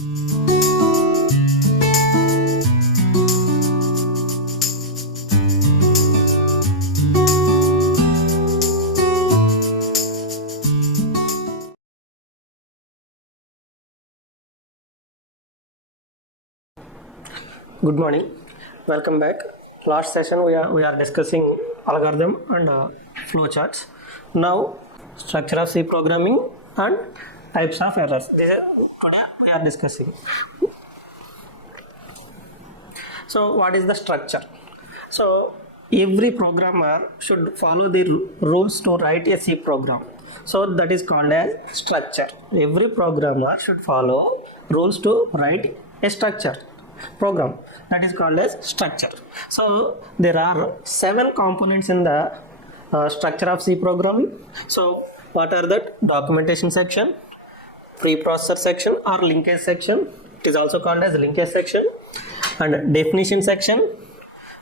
Good morning, welcome back. Last session we are discussing algorithm and flowcharts. Now structure of C programming and types of errors. Today we are discussing. So what is the structure? So every programmer should follow the rules to write a C program. So that is called as structure. Every programmer should follow rules to write a structure program, that is called as structure. So there are 7 components in the structure of C programming. So what are that? Documentation section, preprocessor section or linkage section, it is also called as linkage section, and definition section,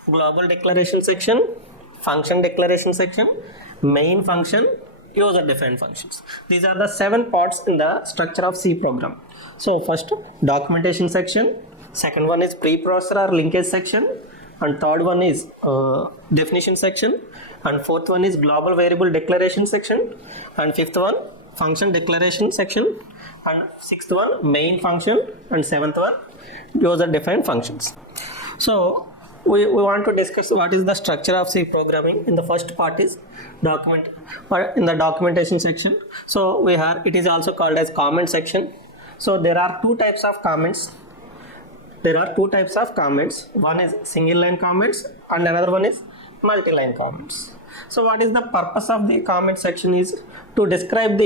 global declaration section, function declaration section, main function, user defined functions. These are the 7 parts in the structure of C program. So first, documentation section, second one is preprocessor or linkage section, and third one is definition section, and fourth one is global variable declaration section, and fifth one function declaration section, and sixth one main function, and seventh one user defined functions. So we want to discuss what is the structure of C programming. In the first part is document, or in the documentation section. So we have, it is also called as comment section. So there are two types of comments. One is single line comments and another one is multi-line comments. So what is the purpose of the comment section is to describe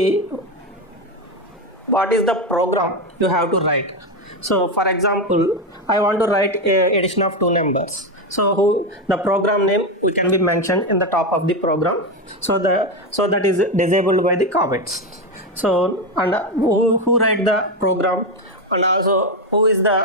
what is the program you have to write. So for example, I want to write a addition of 2 numbers. So the program name we can be mentioned in the top of the program. So that is disabled by the comments. So and who write the program, and also who is the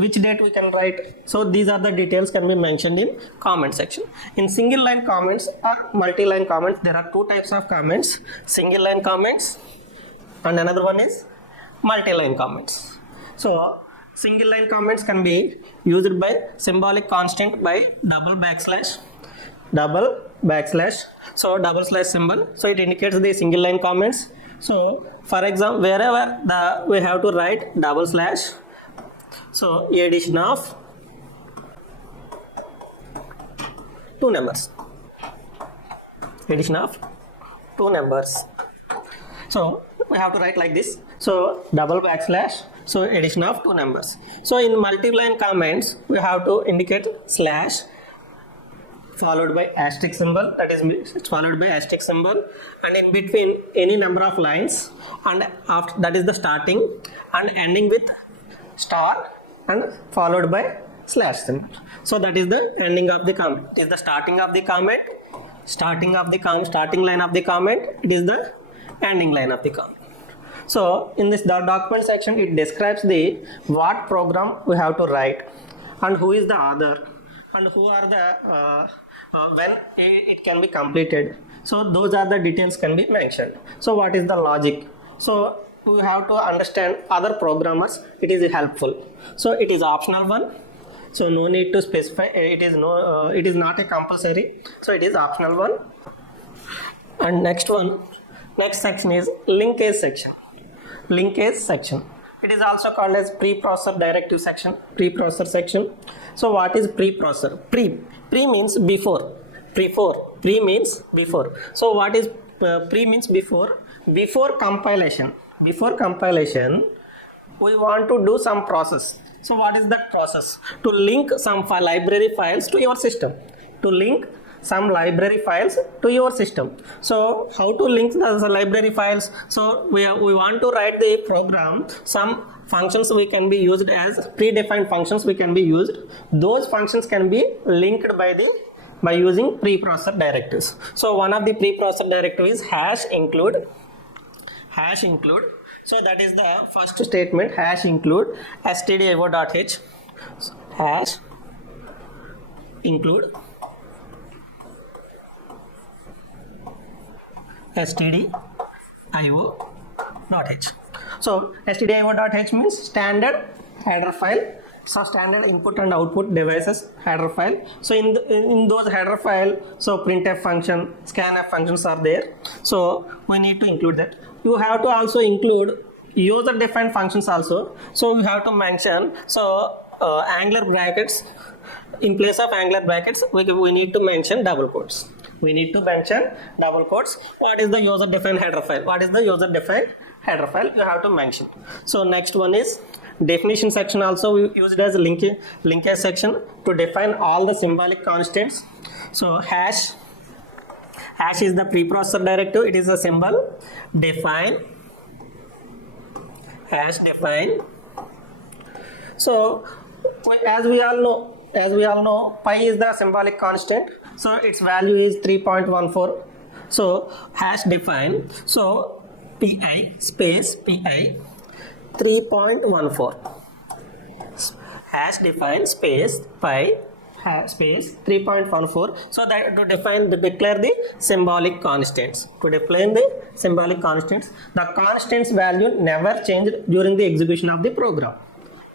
which date we can write. So these are the details can be mentioned in comment section. In single line comments or multi-line comments, there are 2 types of comments: single line comments and another one is multi-line comments. So single line comments can be used by symbolic constant by double backslash. So double slash symbol, so it indicates the single line comments. So for example, wherever we have to write double slash, so addition of 2 numbers, so we have to write like this. So double backslash, so addition of 2 numbers. So in multi-line comments we have to indicate slash followed by asterisk symbol, that is it's followed by asterisk symbol, and in between any number of lines, and after that is the starting and ending with star and followed by slash symbol. So that is the ending of the comment. It is the starting of the comment, starting line of the comment, it is the ending line of the comment. So in this document section, it describes the what program we have to write and who is the author and who are the when it can be completed. So those are the details can be mentioned. So what is the logic? So we have to understand other programmers, it is helpful. So it is optional one, so no need to specify. It is not a compulsory, so it is optional one. And next section is linkage section. It is also called as preprocessor directive section, preprocessor section. So what is preprocessor? Pre means before. Pre means before. So what is pre means before? Before compilation, we want to do some process. So what is that process? To link some library files to your system. So how to link the library files? So we want to write the program. Some functions we can be used as predefined functions we can be used. Those functions can be linked by using preprocessor directives. So one of the preprocessor directives is hash include. So that is the first statement, hash include stdio.h, hash include stdio.h. So stdio.h means standard header file. So standard input and output devices header file. So in those header file, so printf function, scanf functions are there. So we need to include that. You have to also include user defined functions also. So we have to mention angular brackets. In place of angular brackets, we need to mention double quotes. We need to mention double quotes. What is the user defined header file? What is the user defined header file? You have to mention. So next one is definition section. Also we use it as a linkage section to define all the symbolic constants. So hash is the preprocessor directive. It is a symbol. Define, hash define. So as we all know, pi is the symbolic constant. So its value is 3.14. So hash define. So pi space pi 3.14. Hash define space pi space 3.14. So that to declare the symbolic constants. To define the symbolic constants, the constants value never changed during the execution of the program.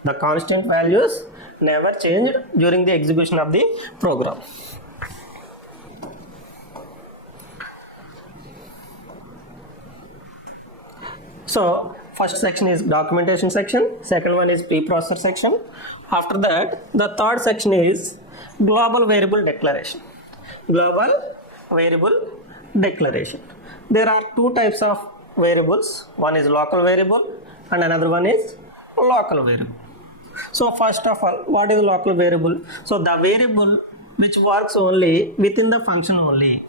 The constant values never changed during the execution of the program. So first section is documentation section, second one is preprocessor section. After that, the third section is global variable declaration. Global variable declaration. There are two types of variables. One is local variable and another one is local variable. So first of all, what is local variable? So the variable which works only within the function only.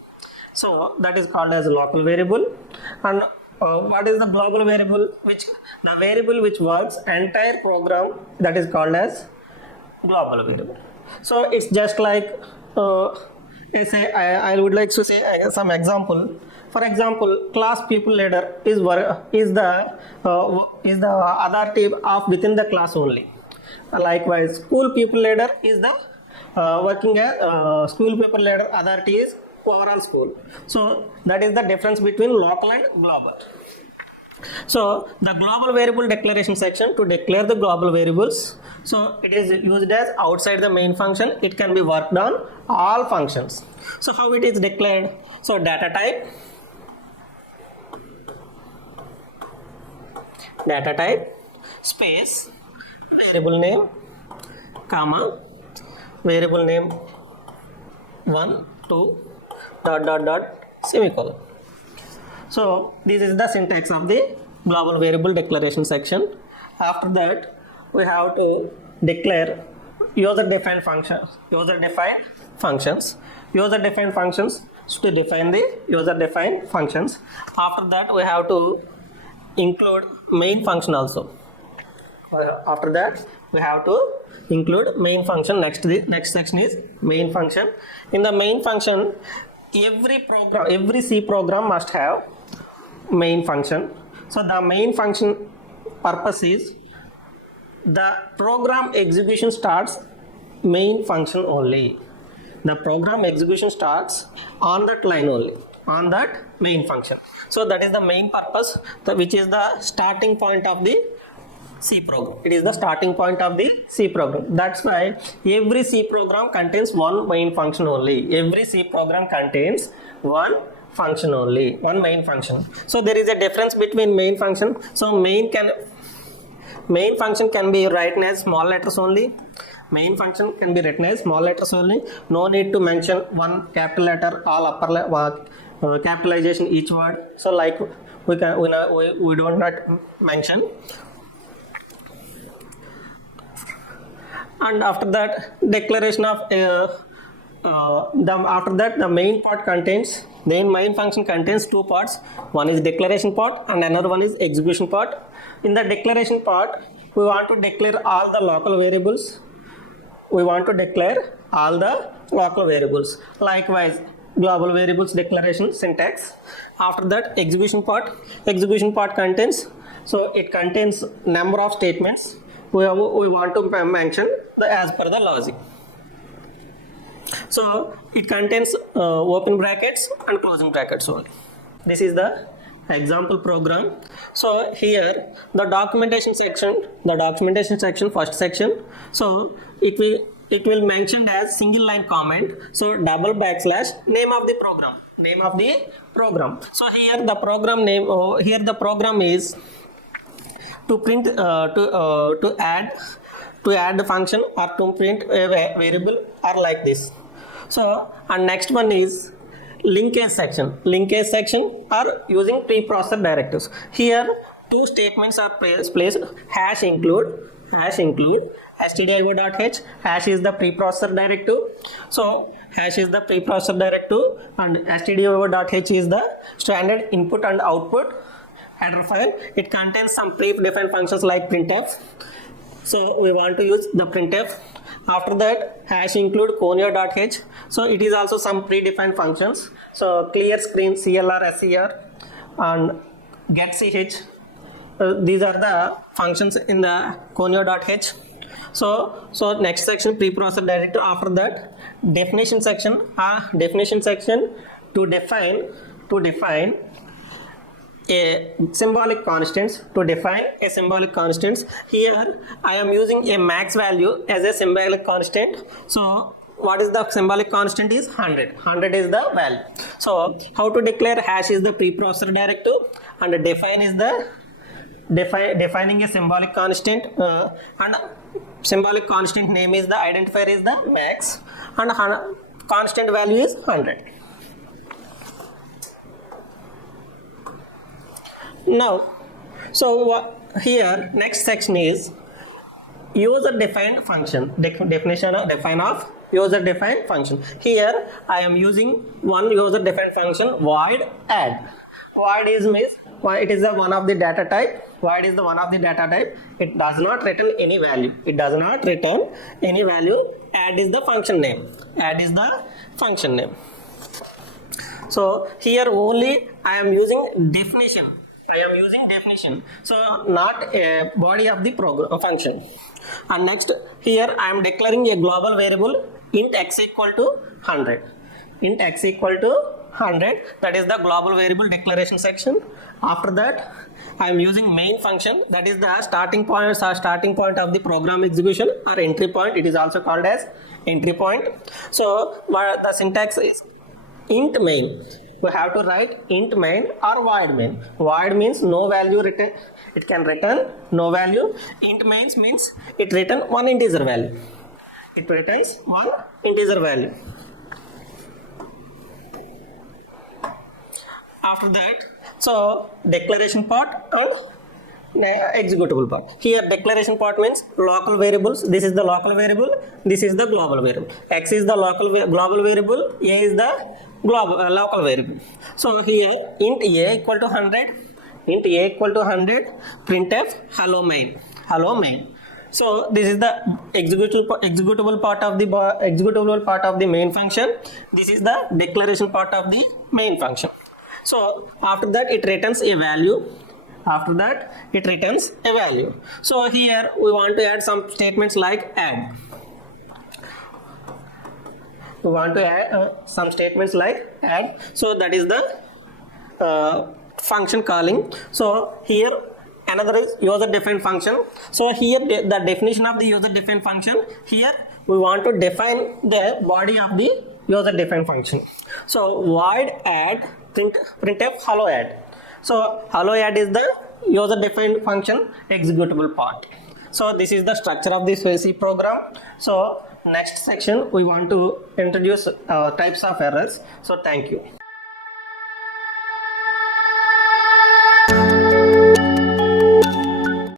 So that is called as local variable. And what is the global variable? The variable which works entire program, that is called as global variable. So it's just like I would like to say some example. For example, class people leader is the authority of within the class only. Likewise, school people leader is the school people leader authority is overall school. So that is the difference between local and global. So the global variable declaration section to declare the global variables. So it is used as outside the main function. It can be worked on all functions. So how it is declared? So data type space variable name comma variable name 1 2 semicolon. So this is the syntax of the global variable declaration section. After that, we have to declare user defined functions to define the user defined functions. After that, we have to include main function also. After that, we have to include main function. Next section is main function. In the main function, every C program must have main function. So the main function purpose is the program execution starts main function only. The program execution starts on that line only, on that main function. So that is the main purpose, which is the starting point of the C program. It is the starting point of the C program. That's why every C program contains one main function only. Every C program contains one function only, one main function. So there is a difference between main function. So main function can be written as small letters only. Main function can be written as small letters only. No need to mention one capital letter, all upper capitalization each word. So like we do not mention. And after that, declaration of the main part contains, the main function contains two parts. One is declaration part and another one is execution part. In the declaration part, we want to declare all the local variables. Likewise, global variables declaration syntax. After that, execution part contains, so it contains number of statements. We want to mention as per the logic. So it contains open brackets and closing brackets only. This is the example program. So here the documentation section, first section. So it will mention as single line comment. So double backslash name of the program. So here the program name, here the program is to print to add the function or to print a variable or like this. So and next one is linkage section are using preprocessor directives. Here two statements are placed, hash include stdio.h. Hash is the preprocessor directive. So hash is the preprocessor directive and stdio.h is the standard input and output header file. It contains some predefined functions like printf. So we want to use the printf. After that, hash include conio.h. So it is also some predefined functions. So clear screen, clr, ser, and get ch. These are the functions in the conio.h. So next section, preprocessor directive. After that, definition section to define a symbolic constants. Here I am using a max value as a symbolic constant. So what is the symbolic constant is 100 is the value. So how to declare hash is the preprocessor directive and define is the defining a symbolic constant and symbolic constant name is the identifier is the max and constant value is 100. Now, so here next section is user defined function, definition of user defined function. Here I am using one user defined function void add. Void is means it is the one of the data type. Void is the one of the data type. It does not return any value. Add is the function name. So here only I am using definition. So not a body of the program function. And next here I am declaring a global variable int x equal to 100. That is the global variable declaration section. After that I am using main function, that is the starting point of the program execution or entry point. It is also called as entry point. So the syntax is int main. We have to write int main or void main. Void means no value written. It can return no value. Int main means it returns one integer value. After that, so declaration part and executable part. Here declaration part means local variables. This is the local variable. This is the global variable. X is the global variable. A is the local variable. So here int a equal to 100. Printf hello main. So this is the executable part of the main function. This is the declaration part of the main function. So after that it returns a value. So here we want to add some statements like add. So that is the function calling. So here another is user defined function. So here the definition of the user defined function. Here we want to define the body of the user defined function. So void add printf hello add. So hello add is the user defined function executable part. So this is the structure of this C program. So next section we want to introduce types of errors. So thank you.